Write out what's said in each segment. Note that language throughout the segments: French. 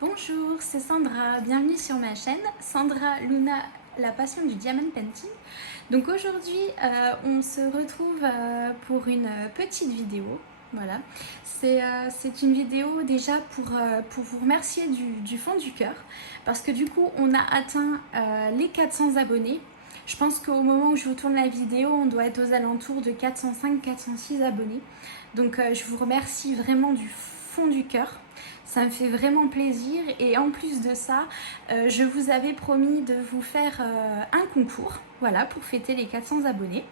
Bonjour, c'est Sandra, bienvenue sur ma chaîne, Sandra Luna, la passion du diamond painting. Donc aujourd'hui, on se retrouve pour une petite vidéo. Voilà, c'est une vidéo déjà pour vous remercier du fond du cœur, parce que du coup, on a atteint les 400 abonnés. Je pense qu'au moment où je vous tourne la vidéo, on doit être aux alentours de 405-406 abonnés. Donc je vous remercie vraiment du fond du cœur. Ça me fait vraiment plaisir et en plus de ça, je vous avais promis de vous faire un concours, voilà, pour fêter les 400 abonnés.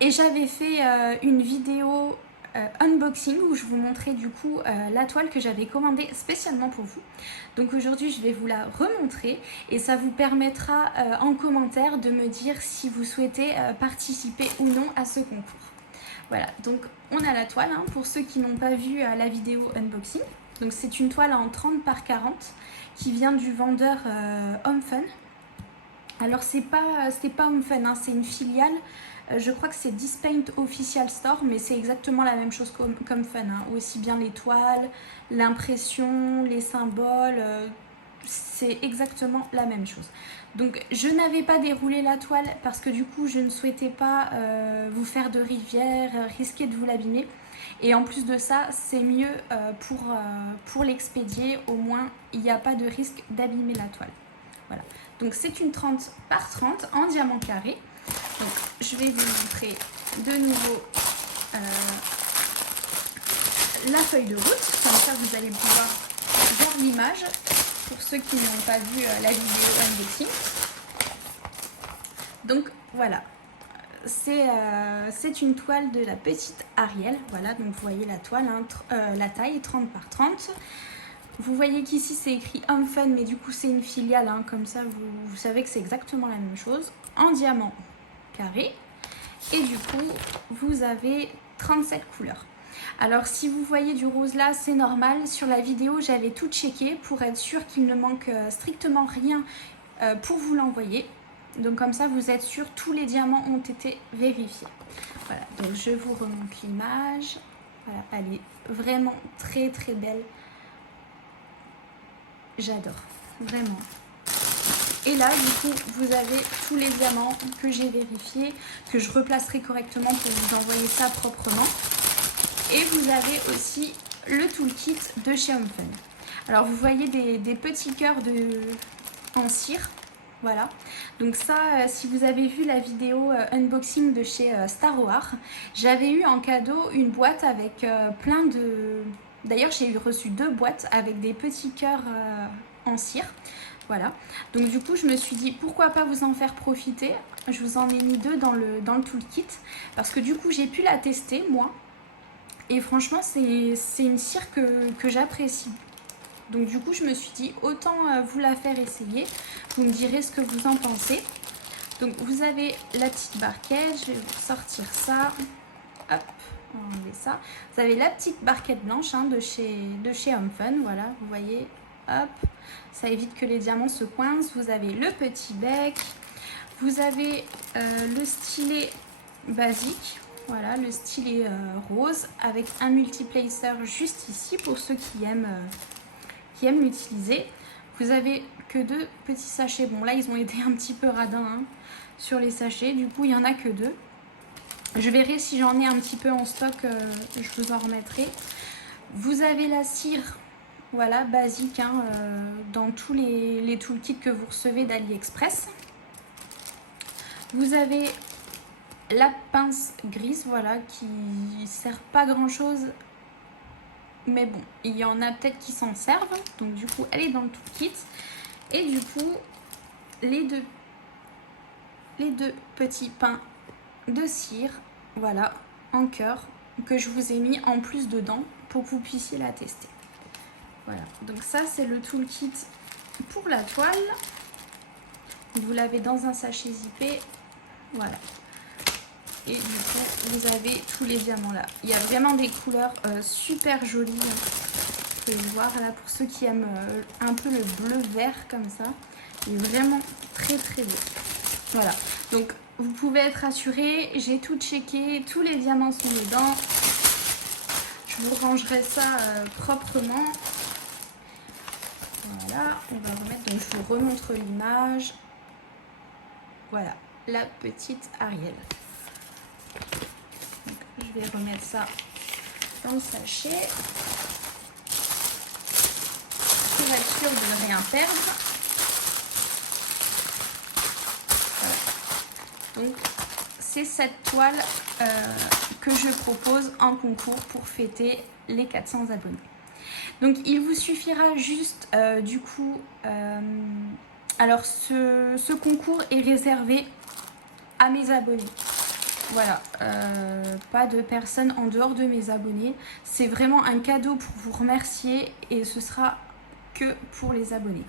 Et j'avais fait une vidéo unboxing où je vous montrais du coup la toile que j'avais commandée spécialement pour vous. Donc aujourd'hui, je vais vous la remontrer et ça vous permettra en commentaire de me dire si vous souhaitez participer ou non à ce concours. Voilà, donc on a la toile, hein, pour ceux qui n'ont pas vu la vidéo unboxing. Donc c'est une toile en 30 par 40 qui vient du vendeur Home Fun. Alors c'est pas Home Fun, hein, c'est une filiale. Je crois que c'est Dispaint Official Store, mais c'est exactement la même chose comme Fun. Hein. Aussi bien les toiles, l'impression, les symboles, c'est exactement la même chose. Donc je n'avais pas déroulé la toile parce que du coup je ne souhaitais pas vous faire de rivière, risquer de vous l'abîmer. Et en plus de ça, c'est mieux pour l'expédier, au moins il n'y a pas de risque d'abîmer la toile. Voilà. Donc c'est une 30 par 30 en diamant carré. Donc je vais vous montrer de nouveau la feuille de route, comme ça vous allez pouvoir voir l'image pour ceux qui n'ont pas vu la vidéo unboxing. Donc voilà, c'est une toile de la petite Ariel. Voilà, donc vous voyez la toile, hein, la taille 30 par 30. Vous voyez qu'ici c'est écrit Home Fun, mais du coup c'est une filiale, hein, comme ça vous savez que c'est exactement la même chose, en diamant carré. Et du coup vous avez 37 couleurs. Alors si vous voyez du rose là, c'est normal. Sur la vidéo, j'avais tout checké pour être sûr qu'il ne manque strictement rien pour vous l'envoyer. Donc comme ça, vous êtes sûr, tous les diamants ont été vérifiés. Voilà, donc je vous remonte l'image. Voilà, elle est vraiment très très belle. J'adore, vraiment. Et là, du coup, vous avez tous les diamants que j'ai vérifiés, que je replacerai correctement pour vous envoyer ça proprement. Et vous avez aussi le toolkit de chez Home Fun. Alors vous voyez des petits cœurs en cire. Voilà. Donc ça, si vous avez vu la vidéo unboxing de chez Star Wars, j'avais eu en cadeau une boîte avec plein de... D'ailleurs, j'ai reçu 2 boîtes avec des petits cœurs en cire. Voilà. Donc du coup, je me suis dit, pourquoi pas vous en faire profiter. Je vous en ai mis 2 dans le toolkit. Parce que du coup, j'ai pu la tester, moi. Et franchement, c'est une cire que j'apprécie. Donc du coup, je me suis dit, autant vous la faire essayer. Vous me direz ce que vous en pensez. Donc vous avez la petite barquette. Je vais vous sortir ça. Hop, on va enlever ça. Vous avez la petite barquette blanche, hein, de chez Home Fun. Voilà, vous voyez. Hop, ça évite que les diamants se coincent. Vous avez le petit bec. Vous avez le stylet basique. Voilà, le stylet rose avec un multiplacer juste ici pour ceux qui aiment l'utiliser. Vous avez que 2 petits sachets. Bon, là, ils ont été un petit peu radins, hein, sur les sachets. Du coup, il n'y en a que 2. Je verrai si j'en ai un petit peu en stock, je vous en remettrai. Vous avez la cire, voilà, basique, hein, dans tous les toolkits que vous recevez d'AliExpress. Vous avez la pince grise, voilà, qui sert pas grand chose, mais bon, il y en a peut-être qui s'en servent, donc du coup elle est dans le toolkit. Et du coup les deux petits pains de cire, voilà, en cœur, que je vous ai mis en plus dedans pour que vous puissiez la tester. Voilà, donc ça c'est le toolkit pour la toile. Vous l'avez dans un sachet zippé, voilà. Et du coup, vous avez tous les diamants là. Il y a vraiment des couleurs super jolies. Vous pouvez le voir là, pour ceux qui aiment un peu le bleu-vert comme ça. Il est vraiment très très beau. Voilà. Donc, vous pouvez être rassurés. J'ai tout checké. Tous les diamants sont dedans. Je vous rangerai ça proprement. Voilà, on va remettre, donc je vous remontre l'image. Voilà, la petite Ariel. Donc, je vais remettre ça dans le sachet pour être sûr de ne rien perdre. Voilà. Donc, c'est cette toile que je propose en concours pour fêter les 400 abonnés. Donc il vous suffira juste du coup, alors ce concours est réservé à mes abonnés. Voilà, pas de personnes en dehors de mes abonnés. C'est vraiment un cadeau pour vous remercier et ce sera que pour les abonnés.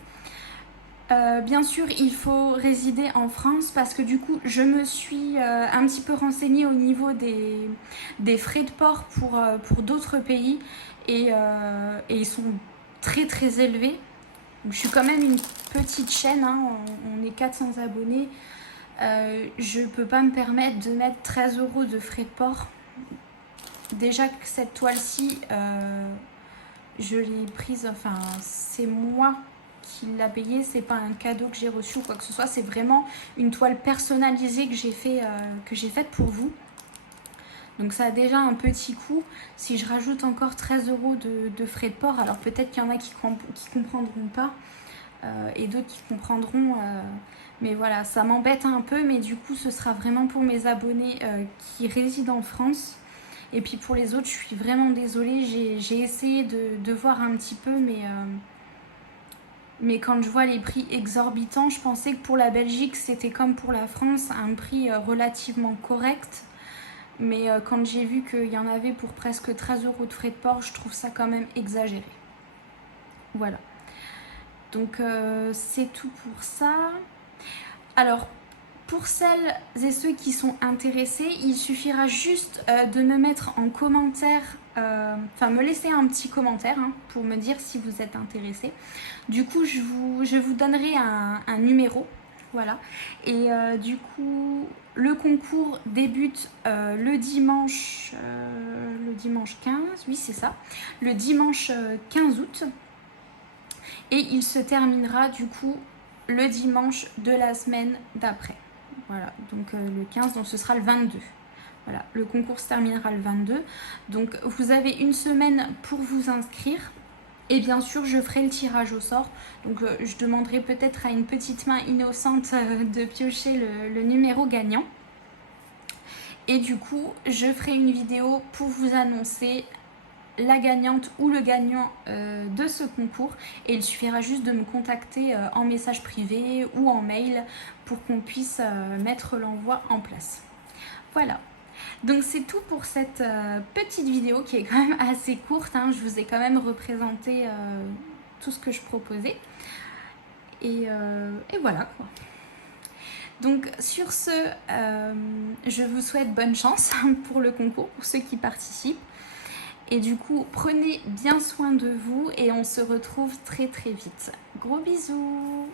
Bien sûr, il faut résider en France parce que du coup, je me suis un petit peu renseignée au niveau des frais de port pour d'autres pays et ils sont très très élevés. Donc, je suis quand même une petite chaîne, hein, on est 400 abonnés. Je ne peux pas me permettre de mettre 13 € de frais de port. Déjà que cette toile-ci, je l'ai prise, enfin c'est moi qui l'a payé, c'est pas un cadeau que j'ai reçu ou quoi que ce soit, c'est vraiment une toile personnalisée que j'ai faite pour vous. Donc ça a déjà un petit coût. Si je rajoute encore 13 € de frais de port, alors peut-être qu'il y en a qui comprendront pas et d'autres qui comprendront, mais voilà, ça m'embête un peu, mais du coup ce sera vraiment pour mes abonnés qui résident en France. Et puis pour les autres, je suis vraiment désolée, j'ai essayé de voir un petit peu, mais quand je vois les prix exorbitants, je pensais que pour la Belgique, c'était comme pour la France, un prix relativement correct. Mais quand j'ai vu qu'il y en avait pour presque 13 € de frais de port, je trouve ça quand même exagéré. Voilà. Donc c'est tout pour ça. Alors, pour celles et ceux qui sont intéressés, il suffira juste de me mettre en commentaire, enfin me laisser un petit commentaire hein, pour me dire si vous êtes intéressé. Du coup, je vous donnerai un numéro, voilà. Et du coup, le concours débute le dimanche 15, oui c'est ça, le dimanche 15 août. Et il se terminera du coup le dimanche de la semaine d'après. Voilà, donc le 15, donc ce sera le 22. Voilà, le concours se terminera le 22. Donc vous avez une semaine pour vous inscrire. Et bien sûr, je ferai le tirage au sort. Donc je demanderai peut-être à une petite main innocente de piocher le numéro gagnant. Et du coup, je ferai une vidéo pour vous annoncer la gagnante ou le gagnant de ce concours et il suffira juste de me contacter en message privé ou en mail pour qu'on puisse mettre l'envoi en place. Voilà, donc c'est tout pour cette petite vidéo qui est quand même assez courte, hein. Je vous ai quand même représenté tout ce que je proposais et voilà quoi. Donc sur ce, je vous souhaite bonne chance pour le concours, pour ceux qui participent. Et du coup, prenez bien soin de vous et on se retrouve très très vite. Gros bisous!